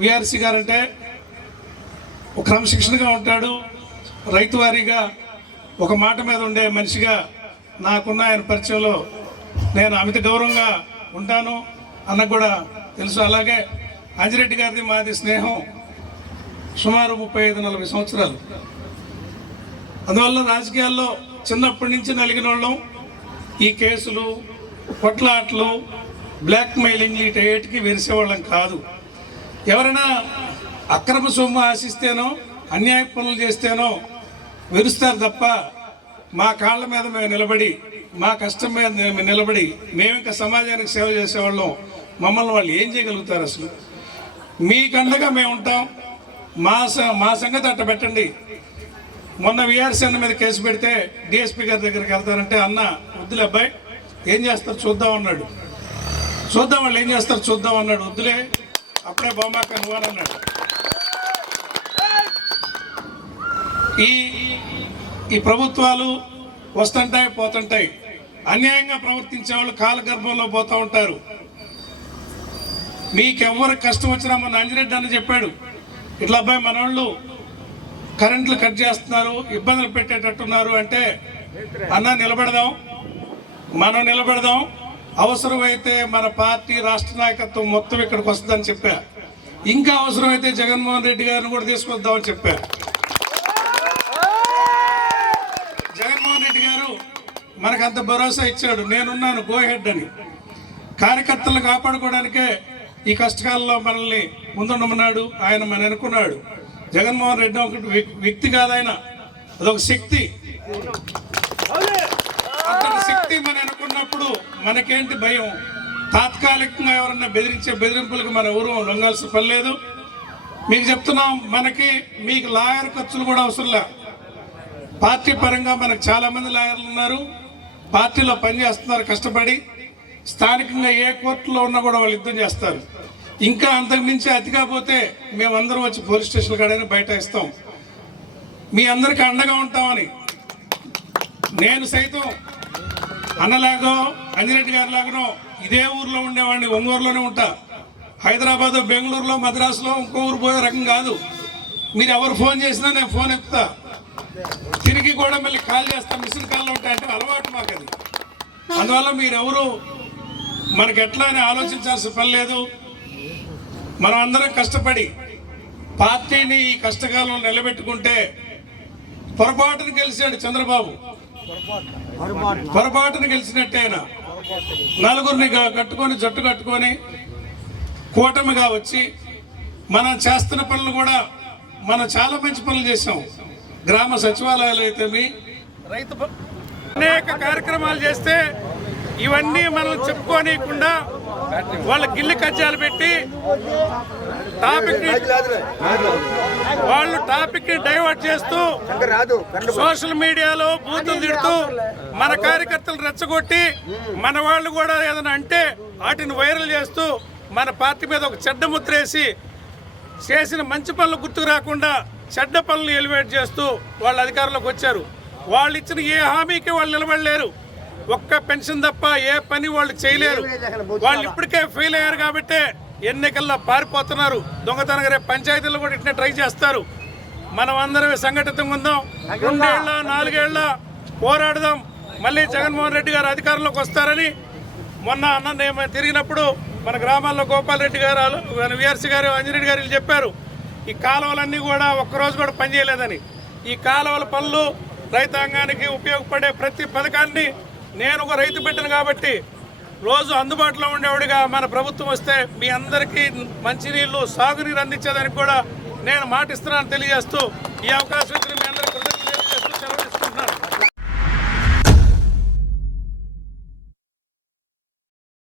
VRC guarantee ఒక క్రమశిక్షణగా ఉంటాడు. రైతు వారీగా ఒక మాట మీద ఉండే మనిషిగా నాకున్న ఆయన పరిచయంలో నేను అమిత గౌరవంగా ఉంటాను అన్నకు కూడా తెలుసు. అలాగే అంజిరెడ్డి గారిది మాది స్నేహం సుమారు ముప్పై ఐదు నలభై సంవత్సరాలు. అందువల్ల రాజకీయాల్లో చిన్నప్పటి నుంచి నలిగిన వాళ్ళం ఈ కేసులు కొట్లాట్లు బ్లాక్ మెయిలింగ్ వీటన్నిటికీ వెరిసేవాళ్ళం కాదు. ఎవరైనా అక్రమ సొమ్ము ఆశిస్తేనో అన్యాయ పనులు చేస్తేనో వెరుస్తారు తప్ప మా కాళ్ళ మీద మేము నిలబడి మా కష్టం మీద మేము నిలబడి మేము ఇంకా సమాజానికి సేవ చేసేవాళ్ళం. మమ్మల్ని వాళ్ళు ఏం చేయగలుగుతారు అసలు? మీకండగా మేము ఉంటాం. మా స- మా సంగతి అట్ట పెట్టండి. మొన్న విఆర్సీ అన్న మీద కేసు పెడితే డిఎస్పీ గారి దగ్గరికి వెళ్తానంటే అన్న వద్దులే అబ్బాయి ఏం చేస్తారు చూద్దాం అన్నాడు. చూద్దాం వాళ్ళు ఏం చేస్తారు చూద్దాం అన్నాడు. వద్దులే అప్పుడే బొమ్మాక నువ్వు అని అన్నాడు. ఈ ఈ ప్రభుత్వాలు వస్తుంటాయి పోతుంటాయి. అన్యాయంగా ప్రవర్తించే వాళ్ళు కాలగర్భంలో పోతూ ఉంటారు. మీకెవ్వరు కష్టం వచ్చినా మన అంజిరెడ్డి అని చెప్పాడు ఇట్లా అబ్బాయి మనోళ్ళు కరెంట్లు కట్ చేస్తున్నారు ఇబ్బందులు పెట్టేటట్టున్నారు అంటే అన్న నిలబెడదాం మనం నిలబెడదాం అవసరమైతే మన పార్టీ రాష్ట్ర నాయకత్వం మొత్తం ఇక్కడికి వస్తుందని చెప్పా. ఇంకా అవసరమైతే జగన్మోహన్ రెడ్డి గారిని కూడా తీసుకొద్దామని చెప్పా. జగన్మోహన్ రెడ్డి గారు మనకు అంత భరోసా ఇచ్చాడు. నేనున్నాను గో హెడ్ అని. కార్యకర్తలను కాపాడుకోవడానికే ఈ కష్టకాలంలో మనల్ని ముందుండమన్నాడు. ఆయన మన అనుకున్నాడు జగన్మోహన్ రెడ్డి ఒక వ్యక్తి కాదు ఆయన. అదొక శక్తి అంతటి శక్తి మనం అనుకున్నప్పుడు మనకేంటి భయం? తాత్కాలికంగా ఎవరన్నా బెదిరించే బెదిరింపులకు మన ఎవరు లొంగాల్సిన పని లేదు మీకు చెప్తున్నాం మనకి మీకు లాయర్ ఖర్చులు కూడా అవసరంలే పార్టీ పరంగా మనకు చాలామంది లాయర్లు ఉన్నారు. పార్టీలో పనిచేస్తున్నారు కష్టపడి. స్థానికంగా ఏ కోర్టులో ఉన్నా కూడా వాళ్ళు యుద్ధం చేస్తారు. ఇంకా అంతకుమించి అతి అతిగా పోతే మేమందరం వచ్చి పోలీస్ స్టేషన్ కాడైనా బయట ఇస్తాం మీ అందరికీ అండగా ఉంటామని నేను సైతం అన్నలాగో అంజిరెడ్డి గారి లాగానో ఇదే ఊర్లో ఉండేవాడిని ఒంగోరులోనే ఉంటా. హైదరాబాద్ బెంగళూరులో మద్రాసులో ఇంకో ఊరు పోయే రకం కాదు. మీరు ఎవరు ఫోన్ చేసినా నేను ఫోన్ ఎత్తుతా. తిరిగి కూడా మళ్ళీ కాల్ చేస్తా మిషన్ కాల్లో ఉంటాయంటే అలవాటు మాకు అది అందువల్ల మీరెవరు? మనకి ఎట్లా అని ఆలోచించాల్సిన పని లేదు. మనం అందరం కష్టపడి పార్టీని ఈ కష్టకాలంలో నిలబెట్టుకుంటే పొరపాటును గెలిచాడు చంద్రబాబు. పొరపాటును. గెలిచినట్టే ఆయన నలుగురిని కట్టుకొని జట్టు కట్టుకొని కూటమిగా వచ్చి మనం చేస్తున్న పనులు కూడా మనం చాలా మంచి పనులు చేసాం గ్రామ సచివాలయాలు అయితే రైతు బ- అనేక కార్యక్రమాలు చేస్తే ఇవన్నీ మనం చెప్పుకోనియకుండా వాళ్ళ గిల్లి కజ్జాలు పెట్టి టాపిక్ వాళ్ళు టాపిక్ని డైవర్ట్ చేస్తూ సోషల్ మీడియాలో బూతులు తిడుతూ మన కార్యకర్తలు రెచ్చగొట్టి మన వాళ్ళు కూడా ఏదైనా అంటే వాటిని వైరల్ చేస్తూ మన పార్టీ మీద ఒక చెడ్డ ముద్ర వేసి చేసిన మంచి పనులు గుర్తుకు రాకుండా చెడ్డ పనులు ఎలివేట్ చేస్తూ వాళ్ళు అధికారంలోకి వచ్చారు. వాళ్ళు ఇచ్చిన ఏ హామీకి వాళ్ళు నిలబడలేరు. ఒక్క పెన్షన్ తప్ప ఏ పని వాళ్ళు చేయలేరు. వాళ్ళు ఇప్పటికే ఫెయిల్ అయ్యారు కాబట్టి ఎన్నికల్లో పారిపోతున్నారు. దొంగతనంగా రేపు పంచాయతీలు కూడా ఇట్లా ట్రై చేస్తారు. మనం అందరం సంఘటితంగా ఉందాం. రెండేళ్ళ నాలుగేళ్ళ పోరాడదాం. మళ్ళీ జగన్మోహన్ రెడ్డి గారు అధికారంలోకి వస్తారని మొన్న అన్న నేను తిరిగినప్పుడు మన గ్రామాల్లో గోపాల్ రెడ్డి గారు మన విఆర్సీ గారు అంజరెడ్డి గారు చెప్పారు ఈ కాలువలన్నీ కూడా ఒక్కరోజు కూడా పనిచేయలేదని ఈ కాలువల పనులు రైతాంగానికి ఉపయోగపడే ప్రతి పథకాన్ని నేను ఒక రైతు పెట్టను కాబట్టి రోజు అందుబాటులో ఉండేవాడిగా మన ప్రభుత్వం వస్తే మీ అందరికీ మంచినీళ్ళు సాగునీరు అందించేదానికి కూడా నేను మాటిస్తున్నాను తెలియజేస్తూ ఈ అవకాశం